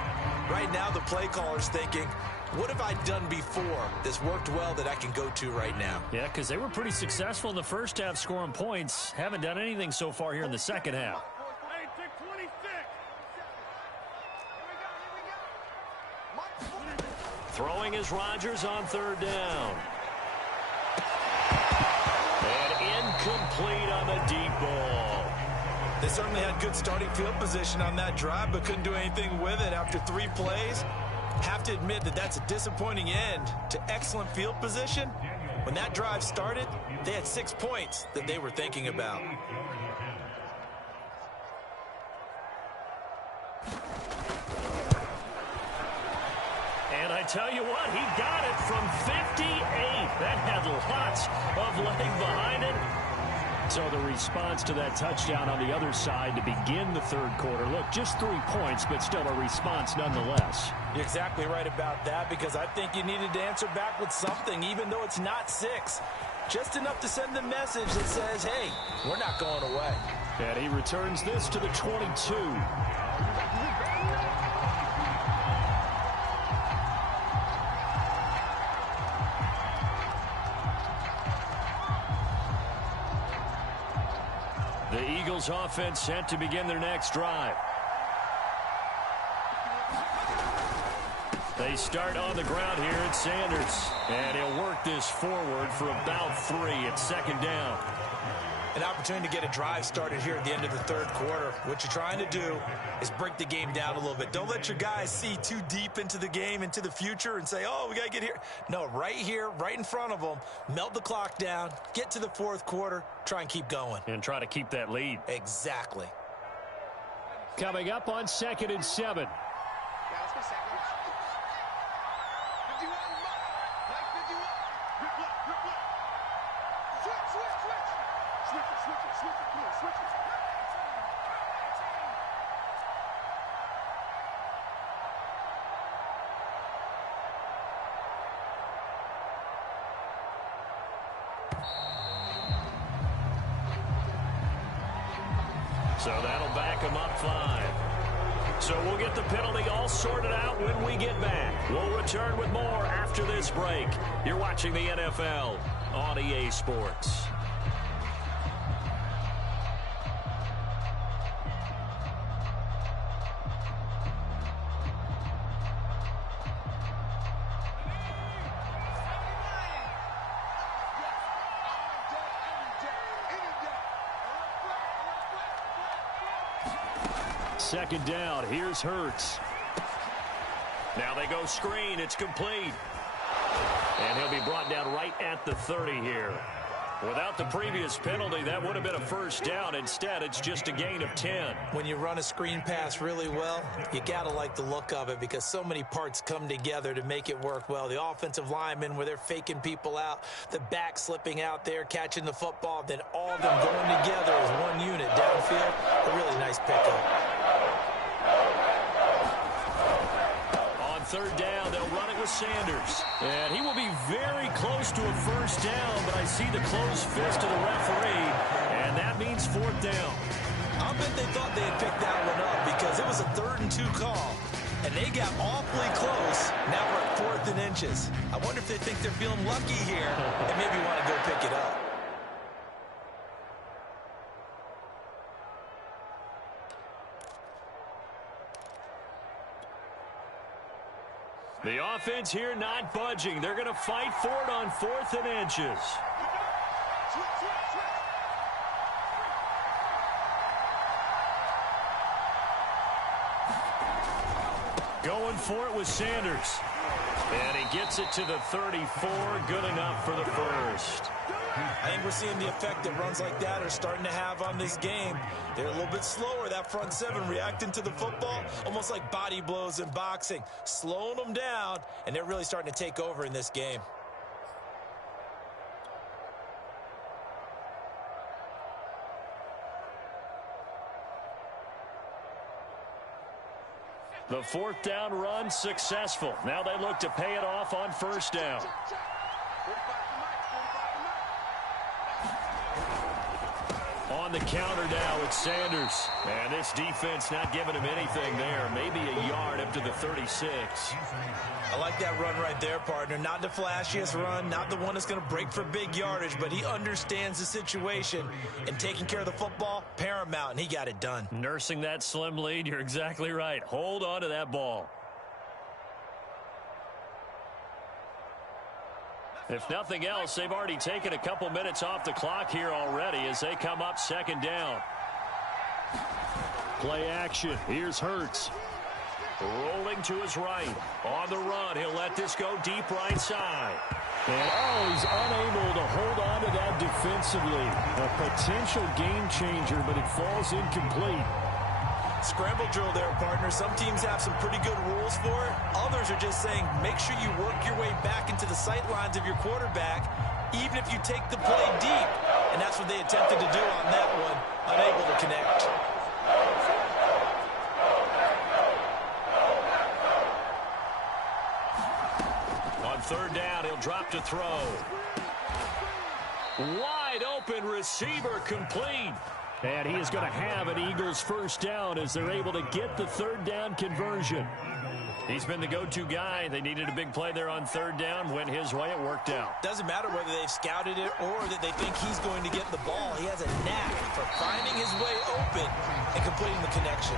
Right now, the play caller's thinking, what have I done before that's worked well that I can go to right now? Yeah, because they were pretty successful in the first half scoring points. Haven't done anything so far here in the second half. Hey, take 26. Throwing is Rodgers on 3rd down. And incomplete on the deep ball. They certainly had good starting field position on that drive, but couldn't do anything with it after 3 plays. Have to admit that that's a disappointing end to excellent field position. When that drive started, they had 6 points that they were thinking about. And I tell you what, he got it from 58. That had lots of leg behind it. So the response to that touchdown on the other side to begin the 3rd quarter. Look, just 3 points, but still a response nonetheless. You're exactly right about that, because I think you needed to answer back with something, even though it's not 6. Just enough to send the message that says, hey, we're not going away. And he returns this to the 22. The Eagles offense set to begin their next drive. They start on the ground here at Sanders. And he'll work this forward for about 3 at 2nd down. An opportunity to get a drive started here at the end of the 3rd quarter. What you're trying to do is break the game down a little bit. Don't let your guys see too deep into the game, into the future, and say, oh, we got to get here. No, right here, right in front of them, melt the clock down, get to the 4th quarter, try and keep going. And try to keep that lead. Exactly. Coming up on 2nd and 7. So that'll back him up 5. So we'll get the penalty all sorted out when we get back. We'll return with more after this break. You're watching the NFL on EA Sports. Second down. Here's Hurts. Now they go screen. It's complete. And he'll be brought down right at the 30 here. Without the previous penalty, that would have been a 1st down. Instead, it's just a gain of 10. When you run a screen pass really well, you got to like the look of it, because so many parts come together to make it work well. The offensive linemen, where they're faking people out, the back slipping out there, catching the football, then all of them going together as one unit downfield. A really nice pickup. On 3rd down, they'll run it with Sanders. And he will be very close to a 1st down, but I see the closed fist of the referee, and that means 4th down. I'll bet they thought they had picked that one up, because it was a 3rd and 2 call, and they got awfully close. Now we're at 4th and inches. I wonder if they think they're feeling lucky here and maybe want to go pick it up. The offense here not budging. They're going to fight for it on 4th and inches. Going for it with Sanders. And he gets it to the 34. Good enough for the 1st. I think we're seeing the effect that runs like that are starting to have on this game. They're a little bit slower, that front 7, reacting to the football, almost like body blows in boxing, slowing them down, and they're really starting to take over in this game. The 4th down run successful. Now they look to pay it off on 1st down. on the counter now with Sanders. And this defense not giving him anything there. Maybe a yard up to the 36. I like that run right there, partner. Not the flashiest run, not the one that's going to break for big yardage, but he understands the situation, and taking care of the football, paramount, and he got it done. Nursing that slim lead, you're exactly right. Hold on to that ball. If nothing else, they've already taken a couple minutes off the clock here already as they come up second down. Play action. Here's Hurts. Rolling to his right. On the run, he'll let this go deep right side. And he's unable to hold on to that defensively. A potential game changer, but it falls incomplete. Scramble drill there, partner. Some teams have some pretty good rules for it. Others are just saying, make sure you work your way back into the sight lines of your quarterback, even if you take the play deep. And that's what they attempted to do on that one, unable to connect. On third down, he'll drop to throw. Wide open receiver complete. And he is going to have an Eagles first down as they're able to get the third down conversion. He's been the go-to guy. They needed a big play there on third down. Went his way. It worked out. Doesn't matter whether they've scouted it or that they think he's going to get the ball. He has a knack for finding his way open and completing the connection.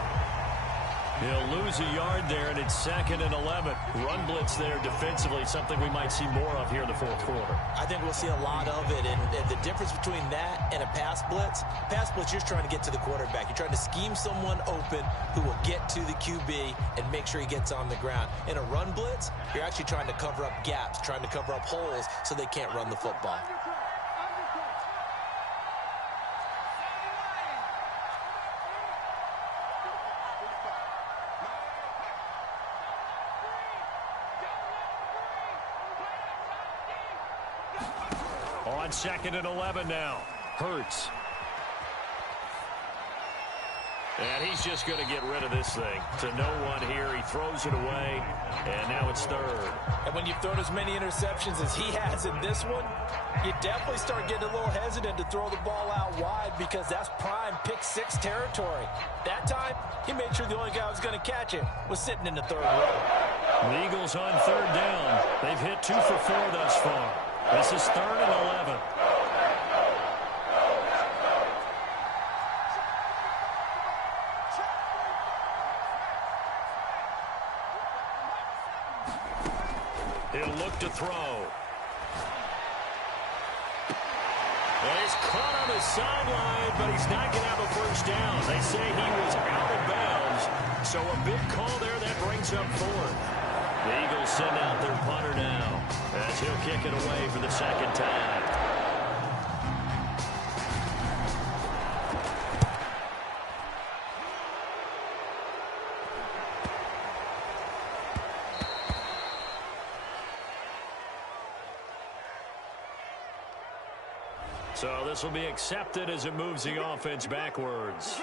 He'll lose a yard there, and it's 2nd and 11. Run blitz there defensively, something we might see more of here in the fourth quarter. I think we'll see a lot of it, and the difference between that and a pass blitz, you're just trying to get to the quarterback. You're trying to scheme someone open who will get to the QB and make sure he gets on the ground. In a run blitz, you're actually trying to cover up gaps, trying to cover up holes so they can't run the football. On 2nd and 11 now. Hurts. And he's just going to get rid of this thing. To no one here. He throws it away. And now it's third. And when you've thrown as many interceptions as he has in this one, you definitely start getting a little hesitant to throw the ball out wide because that's prime pick six territory. That time, he made sure the only guy who was going to catch it was sitting in the third row. The Eagles on third down. They've hit 2 for 4 thus far. This is 3rd and 11. He'll look to throw. Well, he's caught on the sideline, but he's not going to have a first down. They say he was out of bounds. So a big call there that brings up 4th. The Eagles send out their punter now as he'll kick it away for the second time. So this will be accepted as it moves the offense backwards.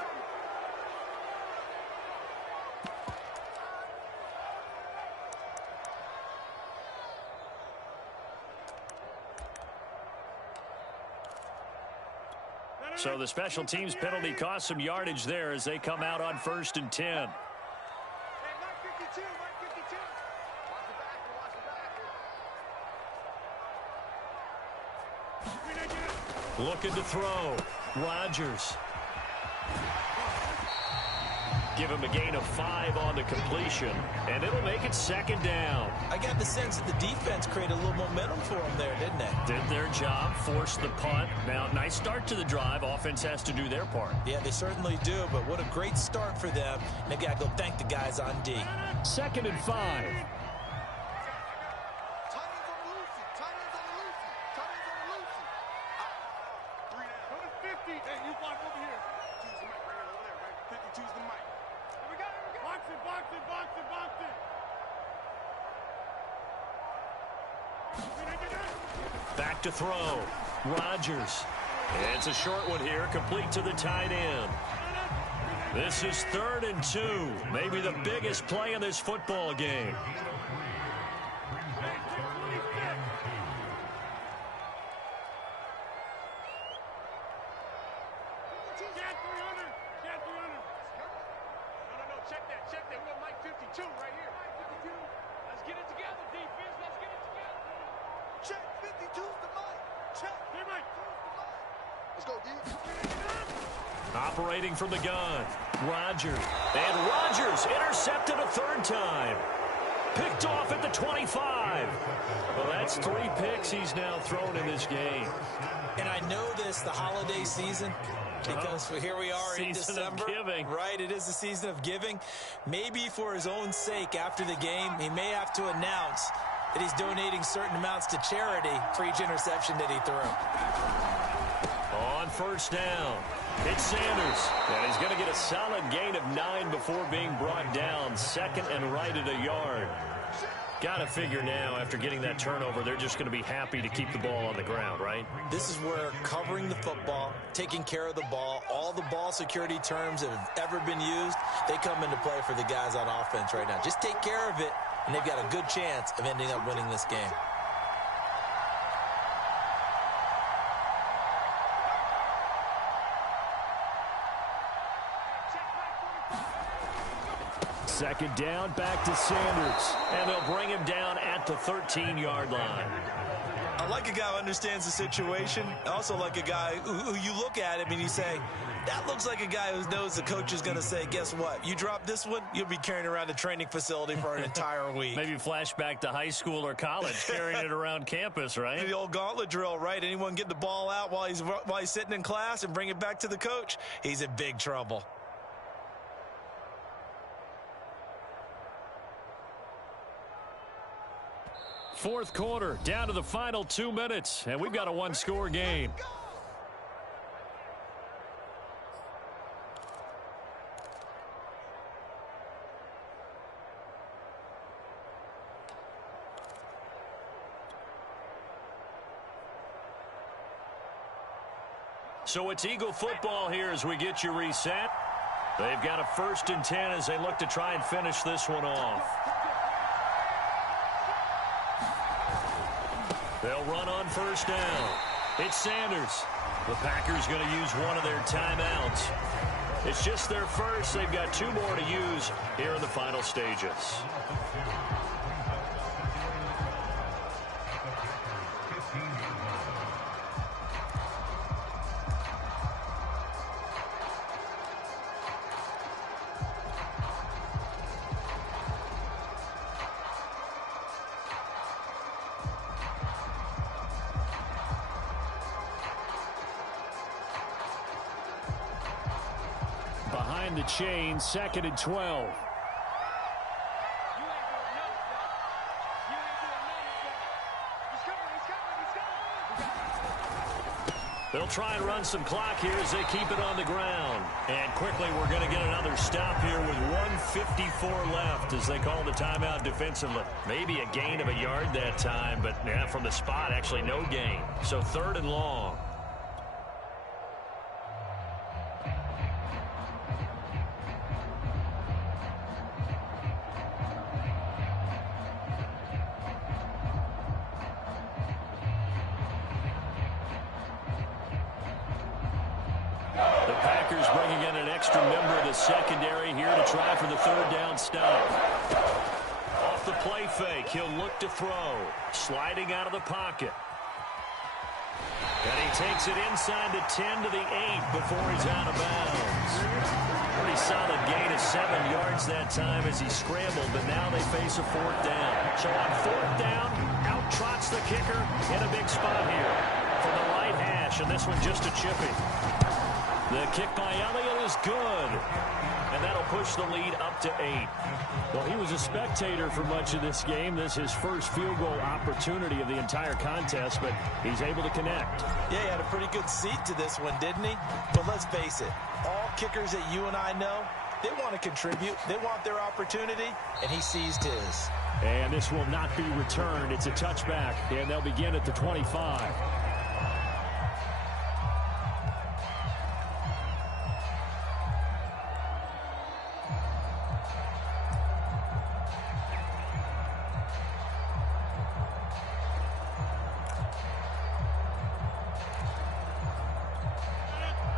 So the special teams penalty cost some yardage there as they come out on 1st and 10. Hey, 152, 152. Watch the back, Looking to throw. Rodgers. Give him a gain of 5 on the completion, and it'll make it 2nd down. I got the sense that the defense created a little momentum for him there, didn't they? Did their job, forced the punt. Now, nice start to the drive. Offense has to do their part. Yeah, they certainly do, but what a great start for them. And they've got to go thank the guys on D. 2nd and 5. Back to throw. Rodgers. It's a short one here, complete to the tight end. This is 3rd and 2. Maybe the biggest play in this football game. Get 300. Get 300. No. Check that. We got Mike 52 right here. Mike 52. Let's get it together, defense. Let's get it together. Check 52's the Mike. Check. Hey, Mike. Let's go, D. Operating from the gun, Rodgers. And Rodgers intercepted a third time. Picked off at the 25. Well, that's 3 picks he's now thrown in this game. And I know this, the holiday season, because here we are in December. Season of giving. Right, it is the season of giving. Maybe for his own sake after the game, he may have to announce that he's donating certain amounts to charity for each interception that he threw. On first down, it's Sanders. And he's going to get a solid gain of 9 before being brought down. Second and right at a yard. Got to figure now, after getting that turnover, they're just going to be happy to keep the ball on the ground, right? This is where covering the football, taking care of the ball, all the ball security terms that have ever been used, they come into play for the guys on offense right now. Just take care of it, and they've got a good chance of ending up winning this game. Second down, back to Sanders. And they'll bring him down at the 13-yard line. I like a guy who understands the situation. I also like a guy who you look at him and you say, that looks like a guy who knows the coach is going to say, guess what? You drop this one, you'll be carrying around the training facility for an entire week. Maybe flashback to high school or college, carrying it around campus, right? The old gauntlet drill, right? Anyone get the ball out while he's sitting in class and bring it back to the coach, he's in big trouble. Fourth quarter, down to the final 2 minutes, and we've got a one-score game. So it's Eagle football here as we get you reset. They've got a 1st and 10 as they look to try and finish this one off. They'll run on first down. It's Sanders. The Packers going to use one of their timeouts. It's just their first. They've got 2 more to use here in the final stages. Behind the chain, 2nd and 12. They'll try and run some clock here as they keep it on the ground. And quickly, we're going to get another stop here with 1:54 left as they call the timeout defensively. Maybe a gain of a yard that time, but yeah, from the spot, actually no gain. So 3rd and long. Bringing in an extra member of the secondary here to try for the 3rd down stop. Off the play fake, he'll look to throw. Sliding out of the pocket. And he takes it inside the 10 to the 8 before he's out of bounds. Pretty solid gain of 7 yards that time as he scrambled, but now they face a 4th down. So on 4th down, out trots the kicker in a big spot here from the right hash, and this one just a chippy. The kick by Elliott is good, and that'll push the lead up to 8. Well, he was a spectator for much of this game. This is his first field goal opportunity of the entire contest, but he's able to connect. Yeah, he had a pretty good seat to this one, didn't he? But let's face it, all kickers that you and I know, they want to contribute. They want their opportunity, and he seized his. And this will not be returned. It's a touchback, and they'll begin at the 25.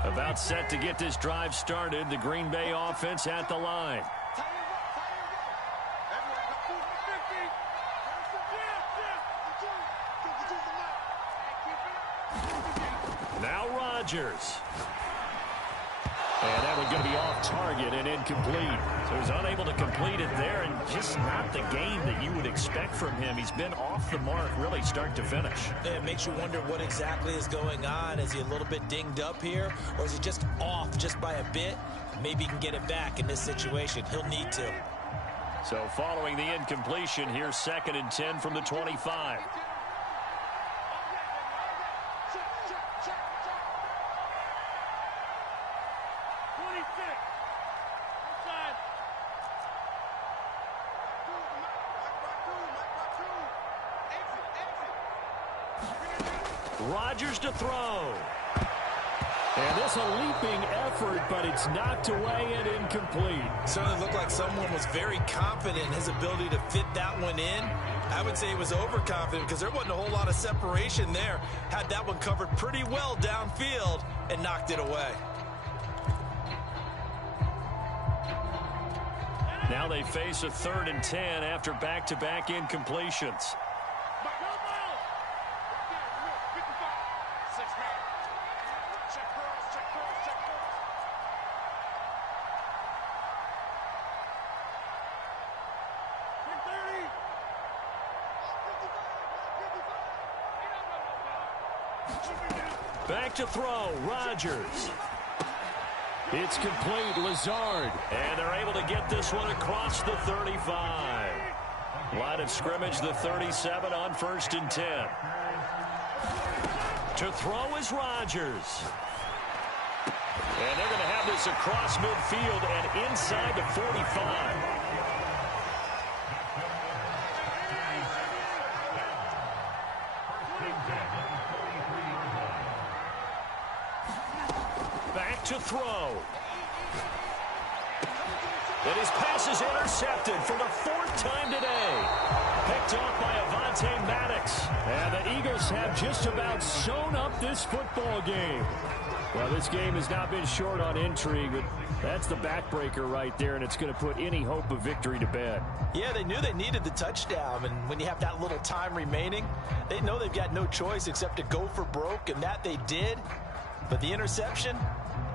About set to get this drive started. The Green Bay offense at the line. Now Rodgers. And that one's going to be off target and incomplete. So he's unable to complete it there, and just not the game that you would expect from him. He's been off the mark really start to finish. Yeah, it makes you wonder what exactly is going on. Is he a little bit dinged up here, or is he just off just by a bit? Maybe he can get it back in this situation. He'll need to. So following the incompletion, here's 2nd and 10 from the 25. Rodgers to throw. And this a leaping effort, but it's knocked away and incomplete. Certainly looked like someone was very confident in his ability to fit that one in. I would say he was overconfident because there wasn't a whole lot of separation there. Had that one covered pretty well downfield and knocked it away. Now they face a 3rd and 10 after back-to-back incompletions. Back to throw, Rodgers. It's complete, Lazard. And they're able to get this one across the 35. Line of scrimmage, the 37 on 1st and 10. To throw is Rodgers. And they're going to have this across midfield and inside the 45. To throw. And his pass is intercepted for the 4th time today. Picked off by Avonte Maddox. And the Eagles have just about sewn up this football game. Well, this game has not been short on intrigue, but that's the backbreaker right there, and it's going to put any hope of victory to bed. Yeah, they knew they needed the touchdown, and when you have that little time remaining, they know they've got no choice except to go for broke, and that they did. But the interception,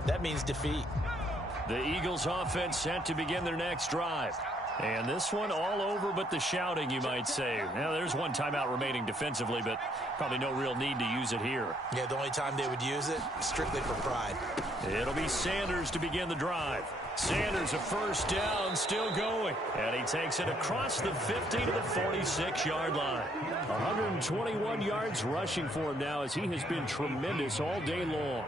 that means defeat. The Eagles offense set to begin their next drive. And this one all over but the shouting, you might say. Now, there's one timeout remaining defensively, but probably no real need to use it here. Yeah, the only time they would use it, strictly for pride. It'll be Sanders to begin the drive. Sanders, a 1st down, still going. And he takes it across the 50 to the 46-yard line. 121 yards rushing for him now as he has been tremendous all day long.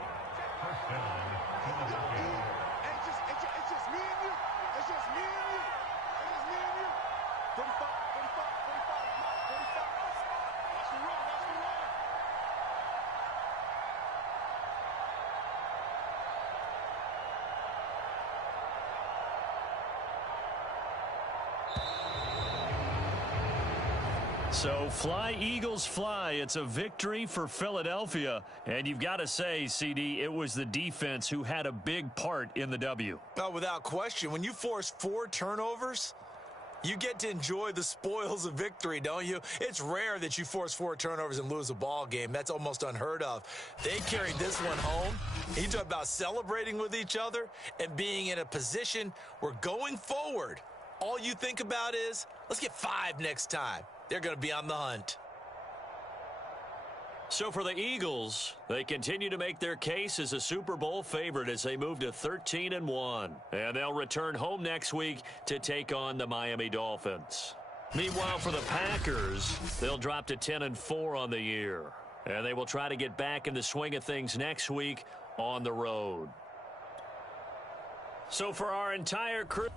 So fly, Eagles, fly. It's a victory for Philadelphia. And you've got to say, CD, it was the defense who had a big part in the W. Oh, without question. When you force 4 turnovers, you get to enjoy the spoils of victory, don't you? It's rare that you force 4 turnovers and lose a ball game. That's almost unheard of. They carried this one home. You talk about celebrating with each other and being in a position where going forward, all you think about is, let's get 5 next time. They're going to be on the hunt. So for the Eagles, they continue to make their case as a Super Bowl favorite as they move to 13-1. And they'll return home next week to take on the Miami Dolphins. Meanwhile, for the Packers, they'll drop to 10-4 on the year. And they will try to get back in the swing of things next week on the road. So for our entire crew...